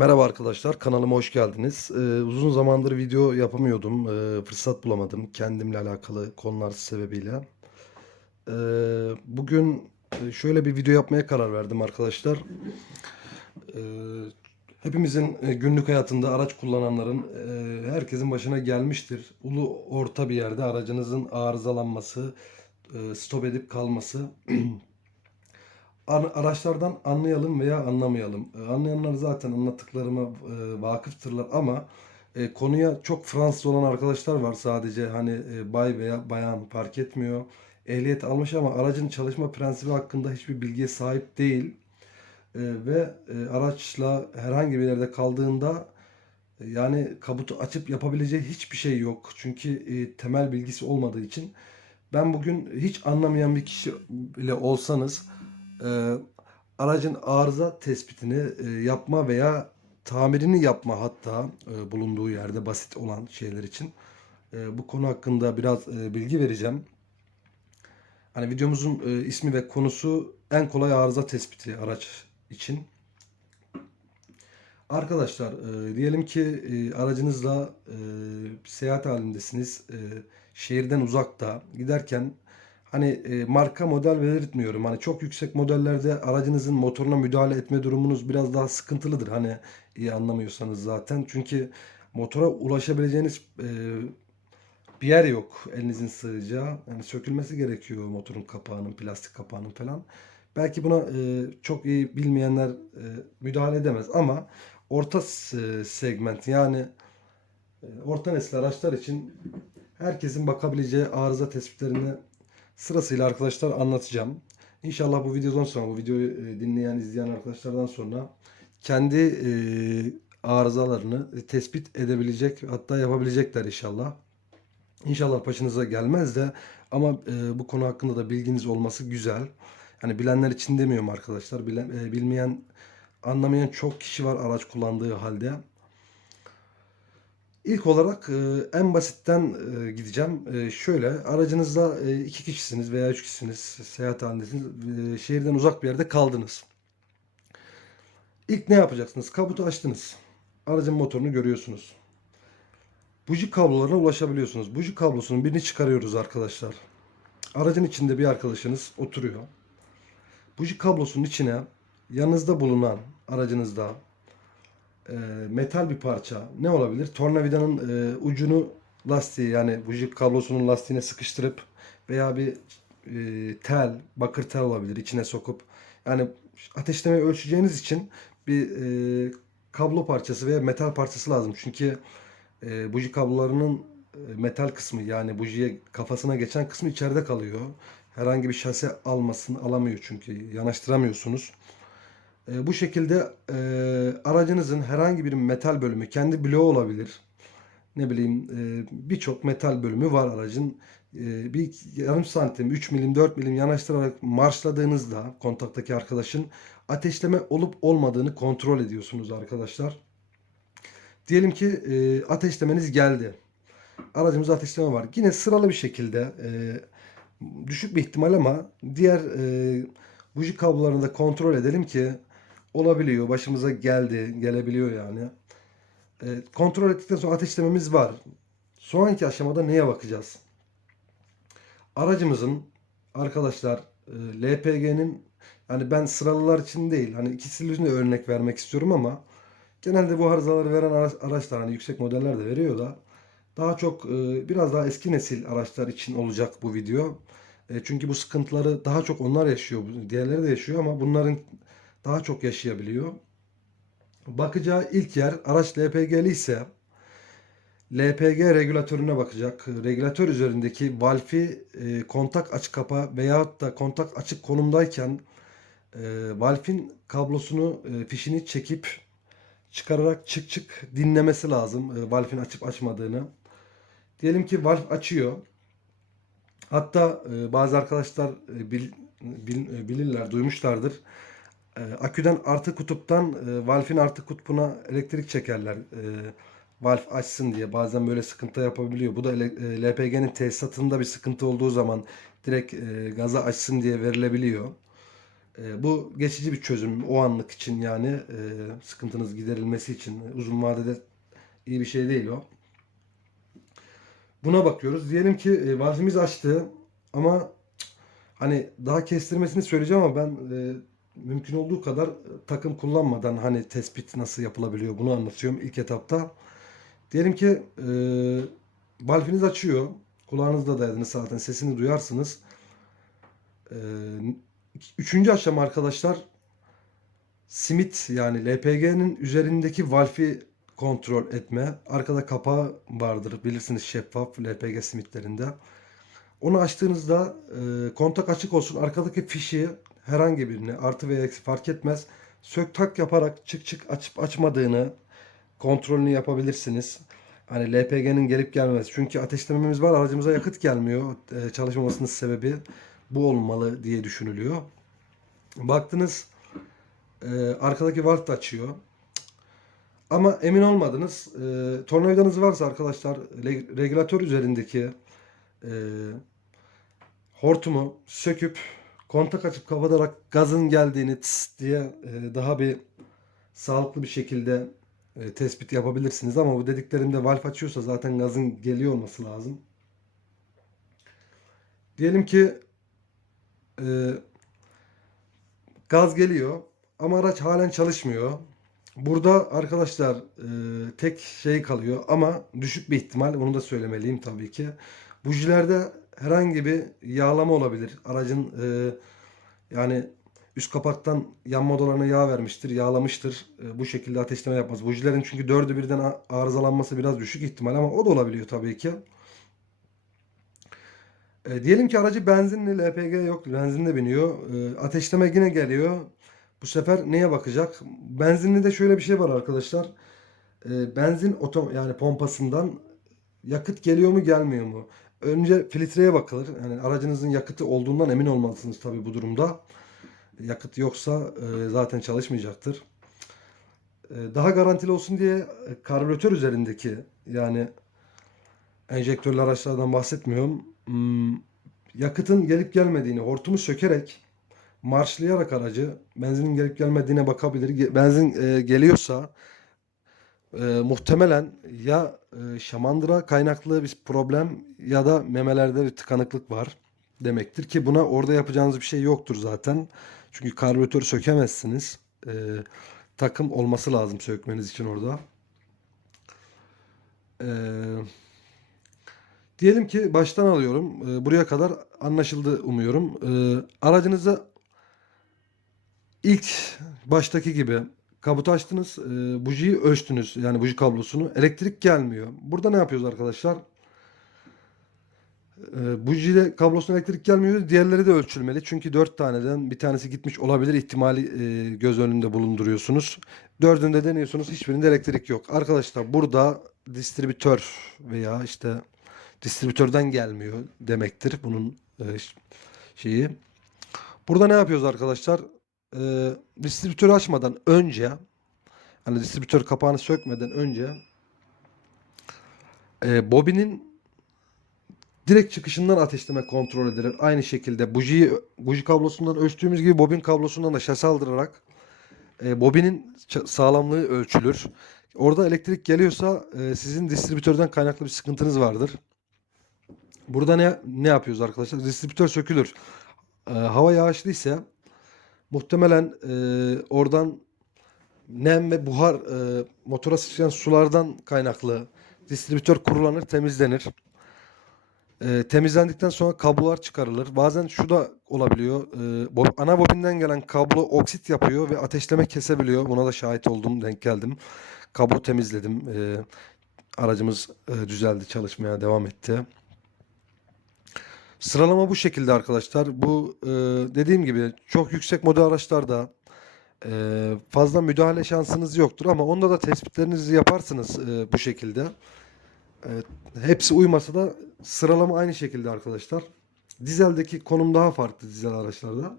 Merhaba arkadaşlar, kanalıma hoş geldiniz. Ee, uzun zamandır video yapamıyordum, ee, fırsat bulamadım kendimle alakalı konular sebebiyle. Ee, bugün e, şöyle bir video yapmaya karar verdim arkadaşlar. Ee, hepimizin e, günlük hayatında araç kullananların, e, herkesin başına gelmiştir. Ulu orta bir yerde aracınızın arızalanması, stop edip kalması. Ar- araçlardan anlayalım veya anlamayalım. E, Anlayanlar zaten anlattıklarıma e, vakıftırlar ama e, konuya çok Fransız olan arkadaşlar var. Sadece hani bay veya bayan fark etmiyor. Ehliyet almış ama aracın çalışma prensibi hakkında hiçbir bilgiye sahip değil. Ve araçla herhangi bir yerde kaldığında yani kaputu açıp yapabileceği hiçbir şey yok. Çünkü temel bilgisi olmadığı için. Ben bugün hiç anlamayan bir kişi bile olsanız e, aracın arıza tespitini e, yapma veya tamirini yapma hatta e, bulunduğu yerde basit olan şeyler için e, bu konu hakkında biraz e, bilgi vereceğim. Hani videomuzun e, ismi ve konusu en kolay arıza tespiti araç için. Arkadaşlar e, diyelim ki e, aracınızla e, seyahat halindesiniz. E, şehirden uzakta giderken hani e, marka model belirtmiyorum. Hani çok yüksek modellerde aracınızın motoruna müdahale etme durumunuz biraz daha sıkıntılıdır. Hani iyi anlamıyorsanız zaten. Çünkü motora ulaşabileceğiniz e, bir yer yok elinizin sığacağı. Yani sökülmesi gerekiyor motorun kapağının, plastik kapağının falan. Belki buna e, çok iyi bilmeyenler e, müdahale edemez ama orta s- segment yani e, orta nesil araçlar için herkesin bakabileceği arıza tespitlerini sırasıyla arkadaşlar anlatacağım. İnşallah bu videodan sonra bu videoyu e, dinleyen, izleyen arkadaşlardan sonra kendi e, arızalarını tespit edebilecek hatta yapabilecekler inşallah. İnşallah başınıza gelmez de ama e, bu konu hakkında da bilginiz olması güzel. Hani bilenler için demiyorum arkadaşlar. Bilen, e, bilmeyen, anlamayan çok kişi var araç kullandığı halde. İlk olarak e, en basitten e, gideceğim. E, şöyle aracınızda iki kişisiniz veya üç kişisiniz seyahat halindesiniz. Şehirden uzak bir yerde kaldınız. İlk ne yapacaksınız? Kaputu açtınız. Aracın motorunu görüyorsunuz. Buji kablolarına ulaşabiliyorsunuz. Buji kablosunun birini çıkarıyoruz arkadaşlar. Aracın içinde bir arkadaşınız oturuyor. Buji kablosunun içine yanınızda bulunan aracınızda e, metal bir parça ne olabilir? Tornavidanın e, ucunu lastiği yani buji kablosunun lastiğine sıkıştırıp veya bir e, tel, bakır tel olabilir içine sokup yani ateşlemeyi ölçeceğiniz için bir e, kablo parçası veya metal parçası lazım. Çünkü e, buji kablolarının e, metal kısmı yani bujiye kafasına geçen kısmı içeride kalıyor. Herhangi bir şase almasın alamıyor çünkü yanaştıramıyorsunuz. E, bu şekilde e, aracınızın herhangi bir metal bölümü kendi bloğu olabilir. Ne bileyim e, birçok metal bölümü var aracın. E, bir yarım santim, 3 milim, 4 milim yanaştırarak marşladığınızda kontaktaki arkadaşın ateşleme olup olmadığını kontrol ediyorsunuz arkadaşlar. Diyelim ki e, ateşlemeniz geldi. Aracımızda ateşleme var. Yine sıralı bir şekilde e, düşük bir ihtimal ama diğer e, buji kablolarını da kontrol edelim ki olabiliyor. Başımıza geldi, gelebiliyor yani. E, kontrol ettikten sonra ateşlememiz var. Sonraki aşamada neye bakacağız? Aracımızın arkadaşlar e, LPG'nin yani ben sıralılar için değil hani ikisi için de örnek vermek istiyorum ama genelde bu arızaları veren araç, araçlar hani yüksek modeller de veriyor da daha çok e, biraz daha eski nesil araçlar için olacak bu video. E, çünkü bu sıkıntıları daha çok onlar yaşıyor. Diğerleri de yaşıyor ama bunların daha çok yaşayabiliyor. Bakacağı ilk yer araç LPG'li ise LPG regülatörüne bakacak. Regülatör üzerindeki valfi e, kontak açık kapa veyahut da kontak açık konumdayken e, valfin kablosunu e, fişini çekip çıkararak çık çık dinlemesi lazım. E, valfin açıp açmadığını. Diyelim ki valf açıyor. Hatta e, bazı arkadaşlar e, bil- bil- e, bilirler, duymuşlardır. E, aküden artı kutuptan e, valfin artı kutbuna elektrik çekerler. E, valf açsın diye. Bazen böyle sıkıntı yapabiliyor. Bu da ele- e, LPG'nin tesisatında bir sıkıntı olduğu zaman direkt e, gaza açsın diye verilebiliyor. E, bu geçici bir çözüm o anlık için yani e, sıkıntınız giderilmesi için uzun vadede iyi bir şey değil o. Buna bakıyoruz. Diyelim ki e, valvimiz açtı ama hani daha kestirmesini söyleyeceğim ama ben e, mümkün olduğu kadar e, takım kullanmadan hani tespit nasıl yapılabiliyor bunu anlatıyorum ilk etapta. Diyelim ki e, valviniz açıyor. Kulağınızda dayadınız zaten sesini duyarsınız. E, üçüncü aşama arkadaşlar simit yani LPG'nin üzerindeki valfi kontrol etme. Arkada kapağı vardır bilirsiniz şeffaf LPG simitlerinde. Onu açtığınızda e, kontak açık olsun. Arkadaki fişi herhangi birini artı veya eksi fark etmez. Sök tak yaparak çık çık açıp açmadığını kontrolünü yapabilirsiniz. Hani LPG'nin gelip gelmez. Çünkü ateşlememiz var aracımıza yakıt gelmiyor. E, çalışmamasının sebebi bu olmalı diye düşünülüyor. Baktınız e, arkadaki valve da açıyor. Ama emin olmadınız. E, tornavidanız varsa arkadaşlar regülatör üzerindeki e, hortumu söküp kontak açıp kapatarak gazın geldiğini tıs diye e, daha bir sağlıklı bir şekilde e, tespit yapabilirsiniz. Ama bu dediklerimde valf açıyorsa zaten gazın geliyor olması lazım. Diyelim ki e, gaz geliyor ama araç halen çalışmıyor. Burada arkadaşlar e, tek şey kalıyor ama düşük bir ihtimal onu da söylemeliyim tabii ki. Bujilerde herhangi bir yağlama olabilir. Aracın e, yani üst kapaktan yanma odalarına yağ vermiştir, yağlamıştır. E, bu şekilde ateşleme yapmaz. Bujilerin çünkü dördü birden arızalanması biraz düşük ihtimal ama o da olabiliyor tabii ki. E, diyelim ki aracı benzinli LPG yok. Benzinle biniyor. E, ateşleme yine geliyor. Bu sefer neye bakacak? Benzinli de şöyle bir şey var arkadaşlar. E, benzin otom yani pompasından yakıt geliyor mu gelmiyor mu? Önce filtreye bakılır. Yani aracınızın yakıtı olduğundan emin olmalısınız tabii bu durumda. Yakıt yoksa e, zaten çalışmayacaktır. E, daha garantili olsun diye e, karbüratör üzerindeki yani enjektörlü araçlardan bahsetmiyorum. Hmm, yakıtın gelip gelmediğini hortumu sökerek marşlayarak aracı benzinin gelip gelmediğine bakabilir. Benzin geliyorsa e, muhtemelen ya e, şamandıra kaynaklı bir problem ya da memelerde bir tıkanıklık var demektir ki buna orada yapacağınız bir şey yoktur zaten. Çünkü karbüratörü sökemezsiniz. E, takım olması lazım sökmeniz için orada. E, diyelim ki baştan alıyorum. E, buraya kadar anlaşıldı umuyorum. E, aracınızı ilk baştaki gibi kabutu açtınız, e, bujiyi ölçtünüz yani buji kablosunu. Elektrik gelmiyor. Burada ne yapıyoruz arkadaşlar? E, bujide kablosunun elektrik gelmiyor. Diğerleri de ölçülmeli. Çünkü dört taneden bir tanesi gitmiş olabilir ihtimali e, göz önünde bulunduruyorsunuz. Dördünde deniyorsunuz. Hiçbirinde elektrik yok. Arkadaşlar burada distribütör veya işte distribütörden gelmiyor demektir bunun e, şeyi. Burada ne yapıyoruz arkadaşlar? Ee, distribütörü açmadan önce hani distribütör kapağını sökmeden önce e, bobinin direkt çıkışından ateşleme kontrol edilir. Aynı şekilde bujiyi buji kablosundan ölçtüğümüz gibi bobin kablosundan da şase aldırarak e, bobinin sağlamlığı ölçülür. Orada elektrik geliyorsa e, sizin distribütörden kaynaklı bir sıkıntınız vardır. Burada ne ne yapıyoruz arkadaşlar? Distribütör sökülür. E, hava yağışlıysa muhtemelen e, oradan nem ve buhar e, motora sıçrayan sulardan kaynaklı distribütör kurulanır, temizlenir. E, temizlendikten sonra kablolar çıkarılır. Bazen şu da olabiliyor. E, bo- ana bobinden gelen kablo oksit yapıyor ve ateşleme kesebiliyor. Buna da şahit oldum, denk geldim. Kablo temizledim. E, aracımız e, düzeldi, çalışmaya devam etti. Sıralama bu şekilde arkadaşlar. Bu e, dediğim gibi çok yüksek model araçlarda e, fazla müdahale şansınız yoktur ama onda da tespitlerinizi yaparsınız e, bu şekilde. E, hepsi uymasa da sıralama aynı şekilde arkadaşlar. Dizeldeki konum daha farklı dizel araçlarda.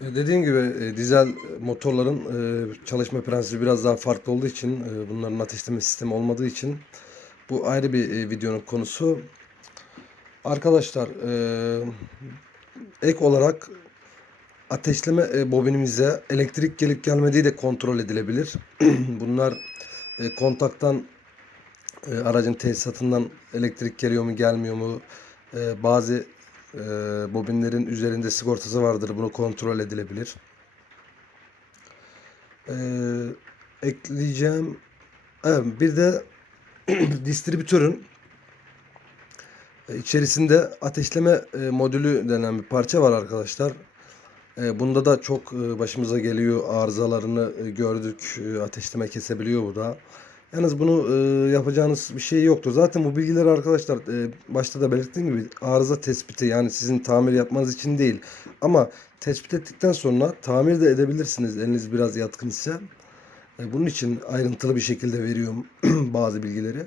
E, Dediğim gibi e, dizel motorların e, çalışma prensibi biraz daha farklı olduğu için bunların ateşleme sistemi olmadığı için bu ayrı bir videonun konusu. Arkadaşlar e, ek olarak ateşleme e, bobinimize elektrik gelip gelmediği de kontrol edilebilir. Bunlar e, kontaktan e, aracın tesisatından elektrik geliyor mu gelmiyor mu? E, bazı e, bobinlerin üzerinde sigortası vardır. Bunu kontrol edilebilir. E, ekleyeceğim. Evet, bir de distribütörün içerisinde ateşleme e, modülü denen bir parça var arkadaşlar. E, Bunda da çok e, başımıza geliyor. Arızalarını e, gördük. E, Ateşleme kesebiliyor bu da. Yalnız bunu e, yapacağınız bir şey yoktur. Zaten bu bilgileri arkadaşlar e, başta da belirttiğim gibi arıza tespiti yani sizin tamir yapmanız için değil. Ama tespit ettikten sonra tamir de edebilirsiniz eliniz biraz yatkınsa. E, Bunun için ayrıntılı bir şekilde veriyorum bazı bilgileri.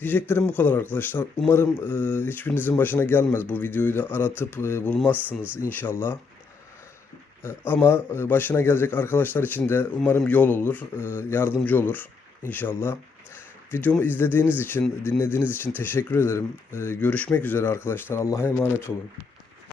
Diyeceklerim bu kadar arkadaşlar. Umarım e, hiçbirinizin başına gelmez. Bu videoyu da aratıp e, bulmazsınız inşallah. E, ama e, başına gelecek arkadaşlar için de umarım yol olur, e, yardımcı olur inşallah. Videomu izlediğiniz için, dinlediğiniz için teşekkür ederim. E, görüşmek üzere arkadaşlar. Allah'a emanet olun.